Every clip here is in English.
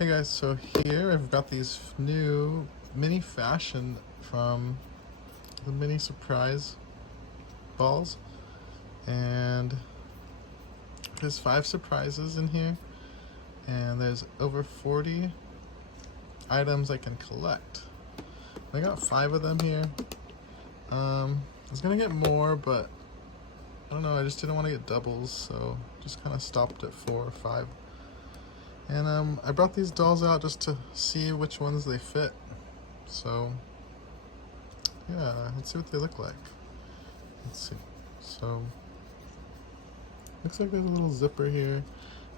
Hey guys, so here I've got these new Minifashion from the Mini Surprise balls, and there's 5 surprises in here, and there's over 40 items I can collect. I got 5 of them here. I was gonna get more, but I don't know, I just didn't want to get doubles, so just kind of stopped at 4 or 5. And I brought these dolls out just to see which ones they fit. So yeah, let's see what they look like. Let's see. So looks like there's a little zipper here.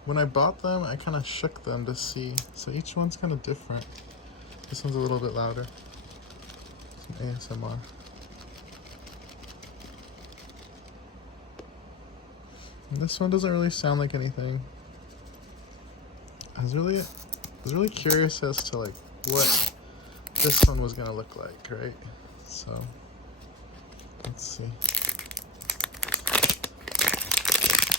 When I bought them, I kind of shook them to see. So each one's kind of different. This one's a little bit louder. Some ASMR. And this one doesn't really sound like anything. I was really curious as to like what this one was gonna look like, right? So let's see.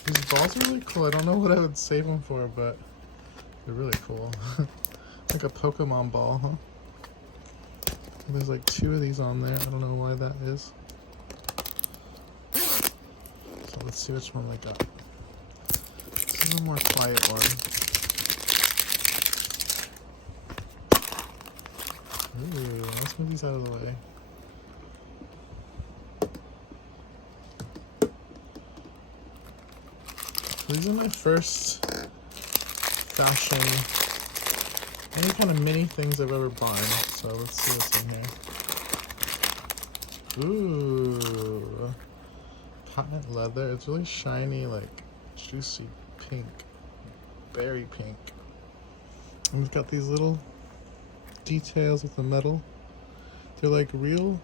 These balls are really cool. I don't know what I would save them for, but they're really cool. Like a Pokemon ball, huh? There's like 2 of these on there. I don't know why that is. So let's see which one I got. This is a more quiet one. Ooh, let's move these out of the way. So these are my first fashion, any kind of mini things I've ever bought. So let's see what's in here. Ooh, patent leather. It's really shiny, like juicy pink, berry pink. And we've got these little details with the metal. They're like real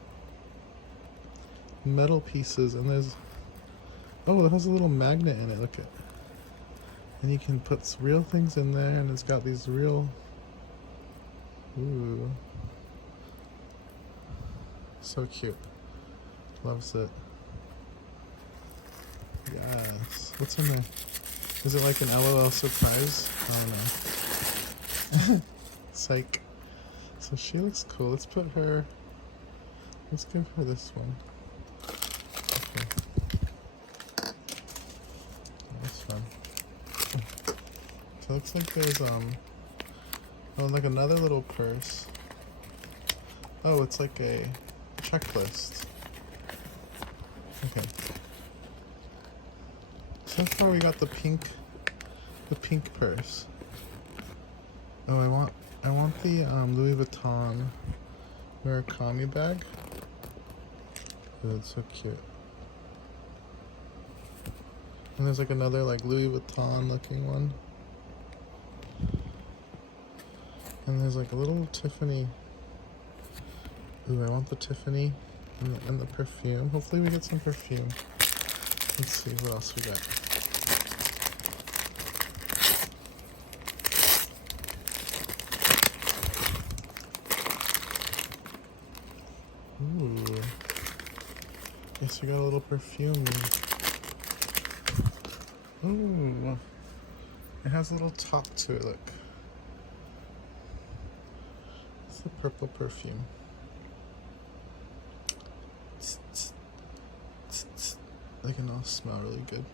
metal pieces, and there's, oh, it has a little magnet in it. Look at, and you can put real things in there, and it's got these real, ooh, so cute. Loves it. Yes. What's in there? Is it like an LOL surprise? I don't know. Psych. So she looks cool. Let's put her, let's give her this one. Okay. That's fun. So it looks like there's oh, like another little purse. Oh, it's like a checklist. Okay. So far we got the pink purse. Oh, I want the Louis Vuitton Murakami bag. Oh, it's so cute. And there's like another like Louis Vuitton looking one. And there's like a little Tiffany. Ooh, I want the Tiffany and the perfume. Hopefully we get some perfume. Let's see what else we got. Ooh. Guess we got a little perfume. Ooh. It has a little top to it, look. It's the purple perfume. They can all smell really good.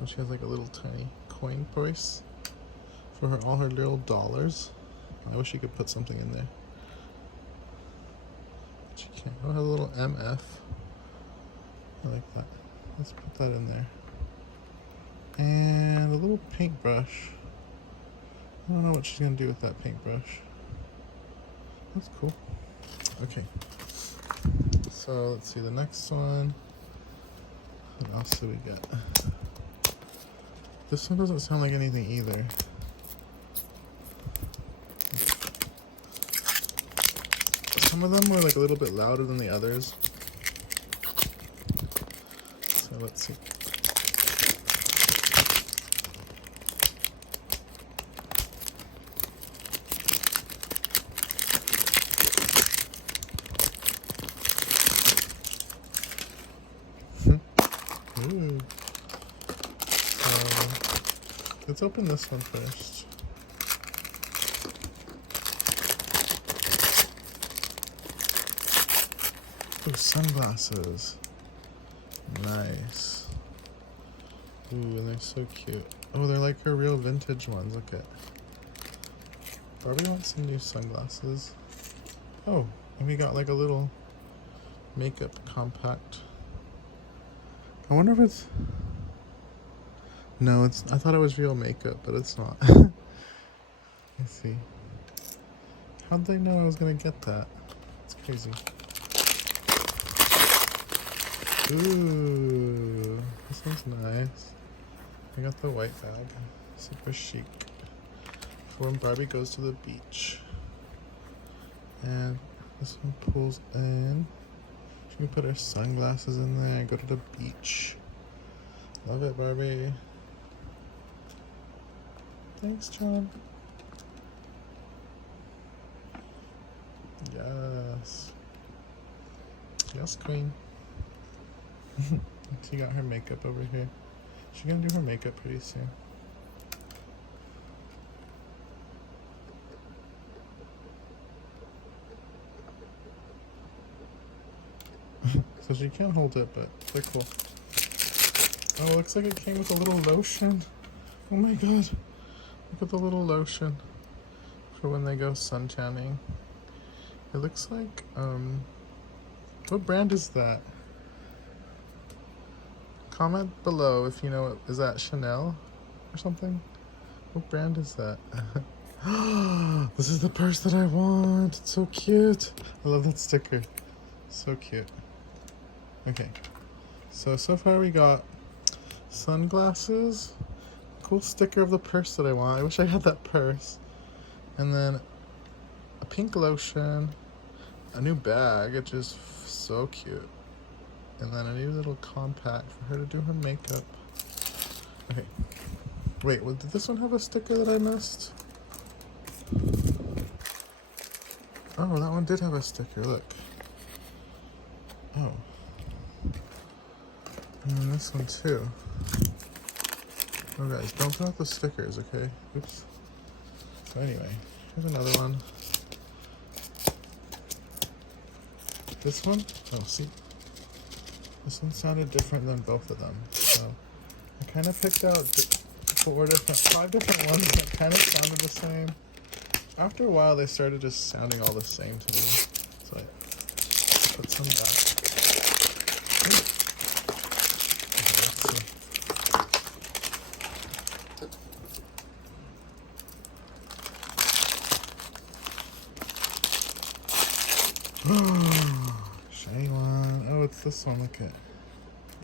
Oh, she has like a little tiny coin purse for all her little dollars. I wish you could put something in there. But you can't. Oh, it has a little MF. I like that. Let's put that in there. And a little paintbrush. I don't know what she's gonna do with that paintbrush. That's cool. Okay. So let's see the next one. What else do we get? This one doesn't sound like anything either. Some of them were like a little bit louder than the others. So let's see. Ooh. So let's open this one first. Oh, sunglasses. Nice. Ooh, and they're so cute. Oh, they're like her real vintage ones. Look at. Barbie wants some new sunglasses. Oh, and we got like a little makeup compact. I wonder if it's... No, it's... I thought it was real makeup, but it's not. Let's see. How'd they know I was gonna get that? It's crazy. Ooh, this one's nice. I got the white bag. Super chic. For when Barbie goes to the beach. And this one pulls in. She can put her sunglasses in there and go to the beach. Love it, Barbie. Thanks, John. Yes. Yes, queen. She got her makeup over here. She's gonna do her makeup pretty soon. So she can't hold it, but they're cool. Oh, it looks like it came with a little lotion. Oh my god. Look at the little lotion for when they go sun tanning. It looks like, what brand is that? Comment below if you know, is that Chanel or something? What brand is that? This is the purse that I want. It's so cute. I love that sticker. So cute. Okay. So far we got sunglasses, cool sticker of the purse that I want. I wish I had that purse. And then a pink lotion, a new bag, which is so cute. And then a new little compact for her to do her makeup. Okay. Wait, did this one have a sticker that I missed? Oh, that one did have a sticker, look. Oh. And then this one too. Oh guys, don't throw out the stickers, okay? Oops. So anyway, here's another one. This one? Oh, see? This one sounded different than both of them. So I kind of picked out five different ones that kind of sounded the same. After a while, they started just sounding all the same to me. So I put some back. Okay, let's see. Shiny one. Oh, it's this one. Look at.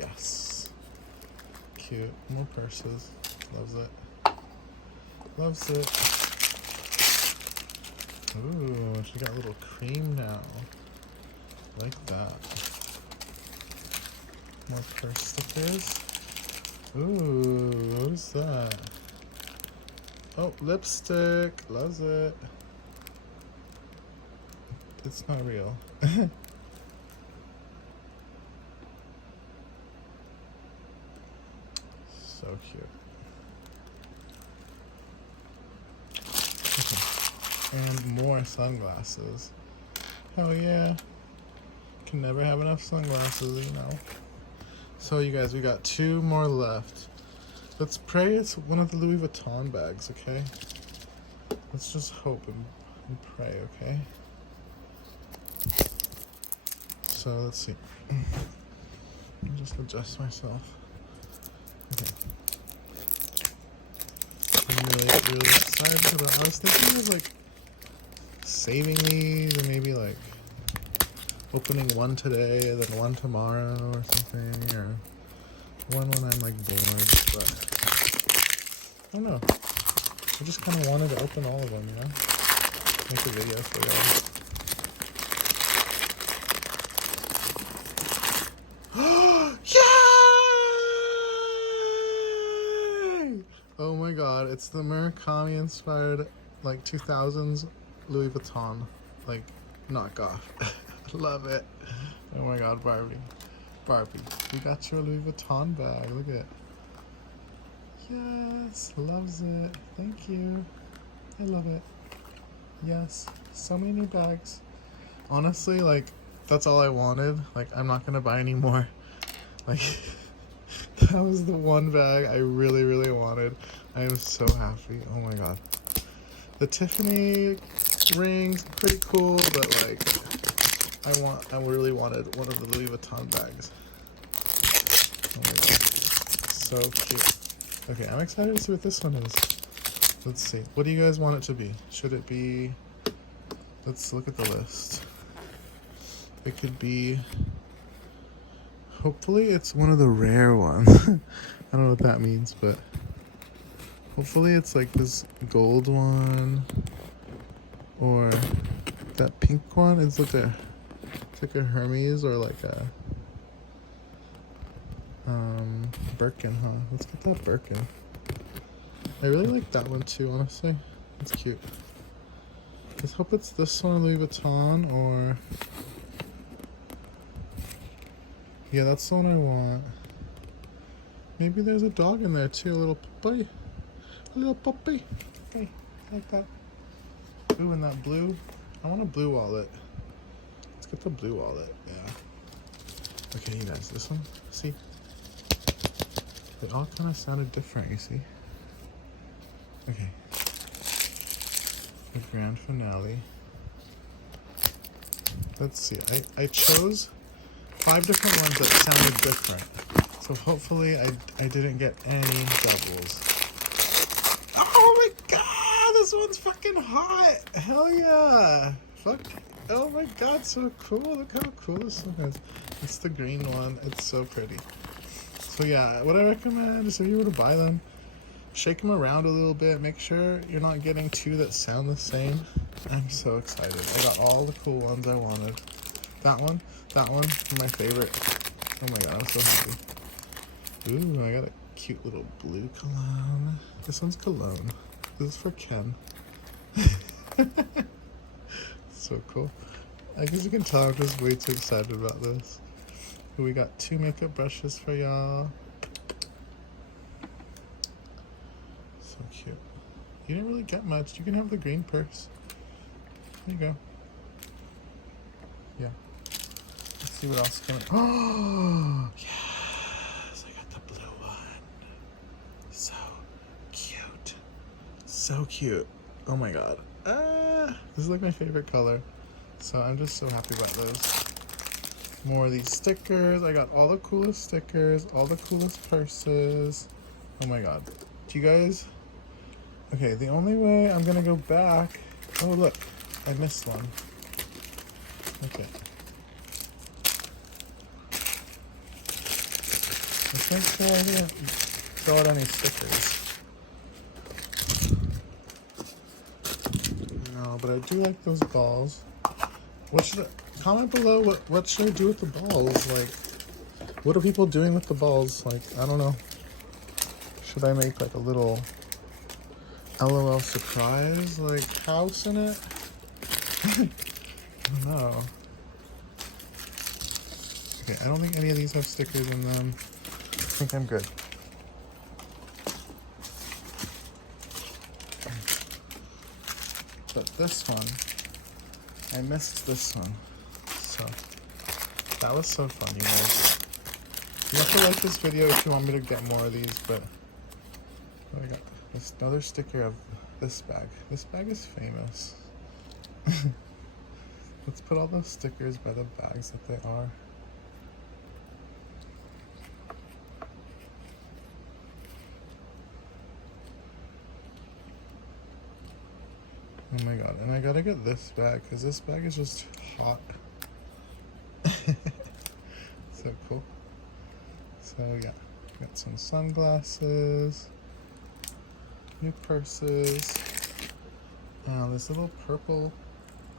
Yes. Cute. More purses. Loves it. Loves it. Ooh, she got a little cream now. Like that. More purse stickers. Ooh, what is that? Oh, lipstick. Loves it. It's not real. So cute. Okay. And more sunglasses. Hell yeah. Can never have enough sunglasses, you know. So you guys, we got two more left. Let's pray it's one of the Louis Vuitton bags, okay? Let's just hope and pray, okay? So let's see. Let me just adjust myself. Okay. I'm really excited about. I was thinking of like saving these, or maybe like opening one today and then one tomorrow or something, or one when I'm like bored. But I don't know. I just kind of wanted to open all of them, you know? Make a video for y'all. Yay! Oh my god, it's the Murakami inspired like 2000s Louis Vuitton like knockoff. Love it. Oh my god, Barbie, we got your Louis Vuitton bag. Look at it. Yes, loves it. Thank you. I love it. Yes, so many new bags. Honestly, like, that's all I wanted. Like, I'm not gonna buy any more. Like, that was the one bag I really, really wanted. I am so happy. Oh my god. The Tiffany rings, pretty cool, but like, I really wanted one of the Louis Vuitton bags. Oh my god. So cute. Okay, I'm excited to see what this one is. Let's see. What do you guys want it to be? Should it be... Let's look at the list. It could be... Hopefully it's one of the rare ones. I don't know what that means, but... Hopefully it's like this gold one. Or that pink one. It's like a Hermes or like a... Birkin, huh? Let's get that Birkin. I really like that one too, honestly. It's cute. Let's hope it's this one, Louis Vuitton, or... Yeah, that's the one I want. Maybe there's a dog in there too, a little puppy. A little puppy. Hey, like that. Ooh, and that blue. I want a blue wallet. Let's get the blue wallet, yeah. Okay, you guys, this one, see? They all kind of sounded different, you see? Okay. The grand finale. Let's see. I chose 5 different ones that sounded different. So hopefully I didn't get any doubles. Oh my god! This one's fucking hot! Hell yeah! Fuck. Oh my god, so cool. Look how cool this one is. It's the green one. It's so pretty. So yeah, what I recommend is if you were to buy them, shake them around a little bit. Make sure you're not getting 2 that sound the same. I'm so excited. I got all the cool ones I wanted. That one, my favorite. Oh my god, I'm so happy. Ooh, I got a cute little blue cologne. This one's cologne. This is for Ken. So cool. I guess you can tell I'm just way too excited about this. We got 2 makeup brushes for y'all. So cute. You didn't really get much. You can have the green purse. There you go. Yeah. Let's see what else came in. Oh, yes! I got the blue one. So cute. So cute. Oh my god. This is like my favorite color. So I'm just so happy about those. More of these stickers. I got all the coolest stickers, all the coolest purses. Oh my god. Do you guys... Okay, the only way I'm gonna go back... Oh look, I missed one. Okay. Let's make sure I didn't fill out any stickers. No, but I do like those balls. What should I... Comment below what should I do with the balls? Like, what are people doing with the balls? Like, I don't know. Should I make like a little LOL surprise, like, house in it? I don't know. Okay, I don't think any of these have stickers in them. I think I'm good. But this one, I missed this one. So, that was so fun, you guys. You have to like this video if you want me to get more of these, but I got this another sticker of this bag. This bag is famous. Let's put all those stickers by the bags that they are. Oh my god, and I gotta get this bag because this bag is just hot. So cool. So yeah, got some sunglasses, new purses, this little purple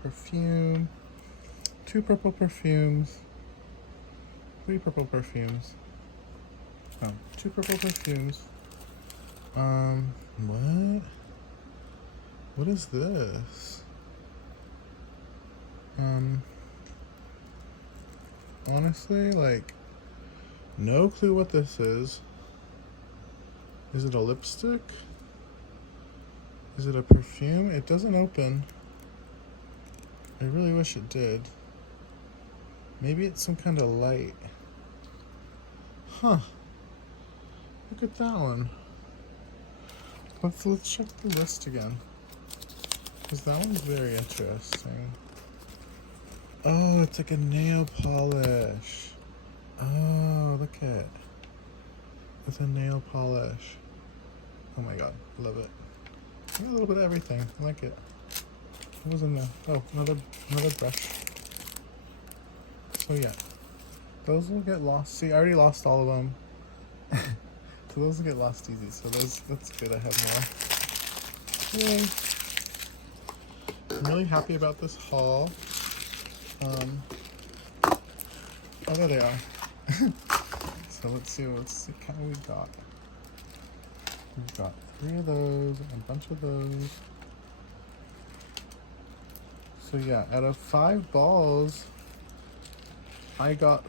perfume, 2 purple perfumes, 3 purple perfumes, 2 purple perfumes. What is this? Honestly, like, no clue what this is. Is it a lipstick? Is it a perfume? It doesn't open. I really wish it did. Maybe it's some kind of light. Huh. Look at that one. Let's check the list again. Because that one's very interesting. Oh, it's like a nail polish. Oh, look at it. It's a nail polish. Oh my god, love it. A little bit of everything. I like it. What was in there? Oh, another brush. So yeah, those will get lost. See, I already lost all of them. So those will get lost easy. So that's good. I have more. Yay! I'm really happy about this haul. Oh, there they are. So let's see what kind we got. We've got 3 of those, and a bunch of those. So yeah, out of 5 balls, I got,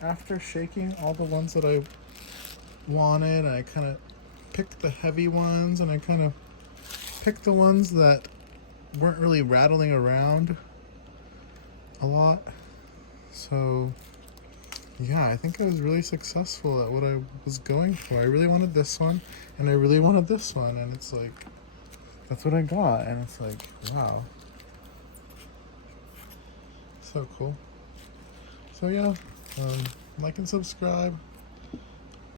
after shaking all the ones that I wanted, I kind of picked the heavy ones, and I kind of picked the ones that weren't really rattling around a lot. So yeah, I think I was really successful at what I was going for. I really wanted this one, and I really wanted this one, and it's like, that's what I got, and it's like, wow. So cool. So yeah, like and subscribe.